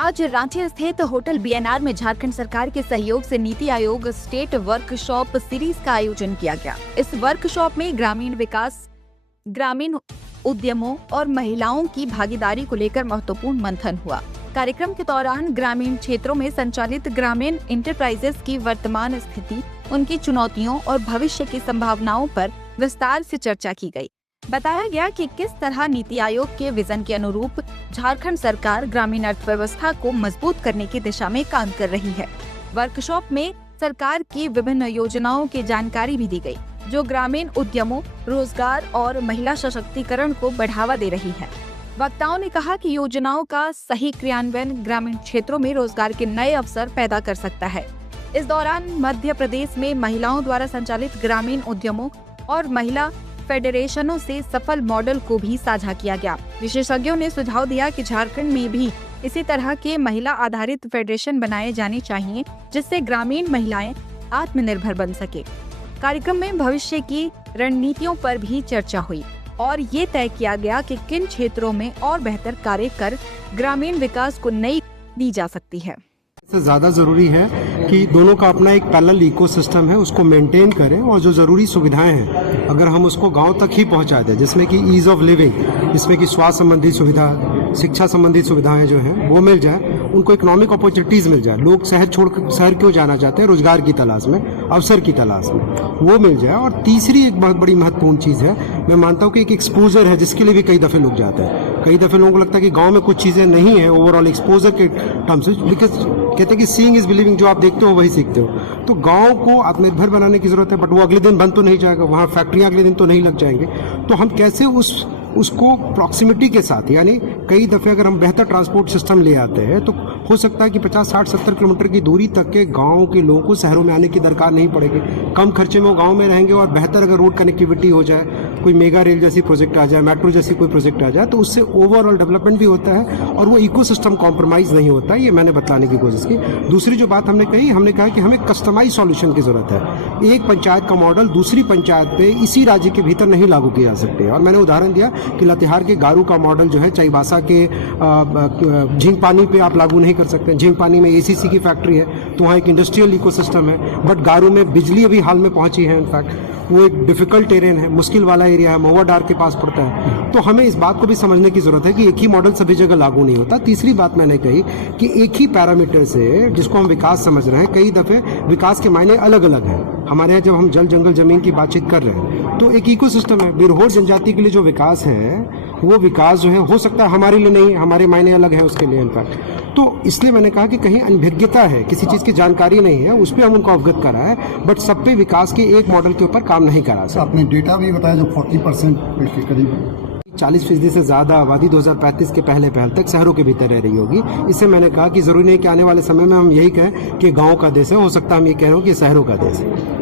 आज रांची स्थित hotel BNR में झारखंड सरकार के सहयोग से NITI Aayog state workshop series का आयोजन किया गया। इस वर्कशॉप में ग्रामीण विकास, ग्रामीण उद्यमों और महिलाओं की भागीदारी को लेकर महत्वपूर्ण मंथन हुआ। कार्यक्रम के दौरान ग्रामीण क्षेत्रों में संचालित ग्रामीण इंटरप्राइजेस की वर्तमान स्थिति, उनकी चुनौतियों और भविष्य की संभावनाओं पर विस्तार से चर्चा की गई। बताया गया कि किस तरह नीति आयोग के विजन के अनुरूप झारखंड सरकार ग्रामीण अर्थव्यवस्था को मजबूत करने की दिशा में काम कर रही है। वर्कशॉप में सरकार की विभिन्न योजनाओं की जानकारी भी दी गई, जो ग्रामीण उद्यमों, रोजगार और महिला सशक्तिकरण को बढ़ावा दे रही है। वक्ताओं ने कहा कि योजनाओं का सही क्रियान्वयन ग्रामीण क्षेत्रों में रोजगार के नए अवसर पैदा कर सकता है। इस दौरान मध्य प्रदेश में महिलाओं द्वारा संचालित ग्रामीण उद्यमों और महिला फेडरेशनों से सफल मॉडल को भी साझा किया गया। विशेषज्ञों ने सुझाव दिया कि झारखंड में भी इसी तरह के महिला आधारित फेडरेशन बनाए जाने चाहिए, जिससे ग्रामीण महिलाएं आत्मनिर्भर बन सके। कार्यक्रम में भविष्य की रणनीतियों पर भी चर्चा हुई और ये तय किया गया कि किन क्षेत्रों में और बेहतर कार्य कर ग्रामीण विकास को नई दी जा सकती है। इससे ज़्यादा ज़रूरी है कि दोनों का अपना एक पैरेलल इकोसिस्टम है, उसको मेंटेन करें और जो ज़रूरी सुविधाएं हैं अगर हम उसको गांव तक ही पहुंचा दें, जिसमें कि ईज ऑफ लिविंग, जिसमें कि स्वास्थ्य संबंधी सुविधा, शिक्षा संबंधी सुविधाएं जो हैं वो मिल जाए, उनको इकोनॉमिक अपॉर्चुनिटीज़ मिल जाए। लोग शहर छोड़कर शहर क्यों जाना चाहते हैं? रोजगार की तलाश में, अवसर की तलाश में, वो मिल जाए। और तीसरी एक बहुत बड़ी महत्वपूर्ण चीज़ है, मैं मानता हूँ कि एक एक्सपोजर है, जिसके लिए भी कई दफ़े लोग जाते हैं। कई दफ़े लोगों को लगता है कि गाँव में कुछ चीज़ें नहीं है ओवरऑल एक्सपोजर के टर्म्स में, बिकॉज कहते हैं कि सीइंग इज बिलीविंग, जो आप देखते हो वही सीखते हो। तो गांव को आत्मनिर्भर बनाने की जरूरत है, बट वो अगले दिन बंद तो नहीं जाएगा, वहाँ फैक्ट्रियाँ अगले दिन तो नहीं लग जाएंगे। तो हम कैसे उसको प्रॉक्सिमिटी के साथ, यानी कई दफ़े अगर हम बेहतर ट्रांसपोर्ट सिस्टम ले आते हैं तो हो सकता है कि 50, 60, 70 किलोमीटर की दूरी तक के गांव के लोगों को शहरों में आने की दरकार नहीं पड़ेगी। कम खर्चे में वो गांव में रहेंगे और बेहतर अगर रोड कनेक्टिविटी हो जाए, कोई मेगा रेल जैसी प्रोजेक्ट आ जाए, मेट्रो जैसी कोई प्रोजेक्ट आ जाए, तो उससे ओवरऑल डेवलपमेंट भी होता है और वो इकोसिस्टम कॉम्प्रोमाइज़ नहीं होता है। ये मैंने बताने की कोशिश की। दूसरी जो बात हमने कहा कि हमें कस्टमाइज सॉल्यूशन की जरूरत है। एक पंचायत का मॉडल दूसरी पंचायत पे इसी राज्य के भीतर नहीं लागू किया जा सकते। और मैंने उदाहरण दिया कि लातेहार के गारू का मॉडल जो है चाईबासा के झींग पानी पे आप लागू नहीं कर सकते। झींग पानी में एसीसी की फैक्ट्री है, तो वहाँ एक इंडस्ट्रियल इकोसिस्टम है, बट गारू में बिजली अभी हाल में पहुंची है। इनफैक्ट वो एक डिफिकल्ट टेरेन है, मुश्किल वाला एरिया है, मोवाडार के पास पड़ता है। तो हमें इस बात को भी समझने की जरूरत है कि एक ही मॉडल सभी जगह लागू नहीं होता। तीसरी बात मैंने कही कि एक ही पैरामीटर से, जिसको हम विकास समझ रहे हैं, कई दफे विकास के मायने अलग अलग हैं। हमारे यहाँ जब हम जल जंगल जमीन की बातचीत कर रहे हैं तो एक इकोसिस्टम है। बिरहोर जनजाति के लिए जो विकास है वो विकास जो है हो सकता है हमारे लिए नहीं, हमारे मायने अलग है उसके लिए इनफैक्ट। तो इसलिए मैंने कहा कि कहीं अनभिज्ञता है, किसी चीज़ की जानकारी नहीं है, उस पर हम उनको अवगत कराएं, बट सब पे विकास के एक मॉडल के ऊपर काम नहीं करा सकते। आपने डेटा भी बताया जो 40% के करीब 40% से ज़्यादा आबादी 2035 के पहले तक शहरों के भीतर रह रही होगी। इससे मैंने कहा कि ज़रूरी नहीं कि आने वाले समय में हम यही कहें कि गाँव का देश है, हो सकता है हम ये कह रहे हो कि शहरों का देश है।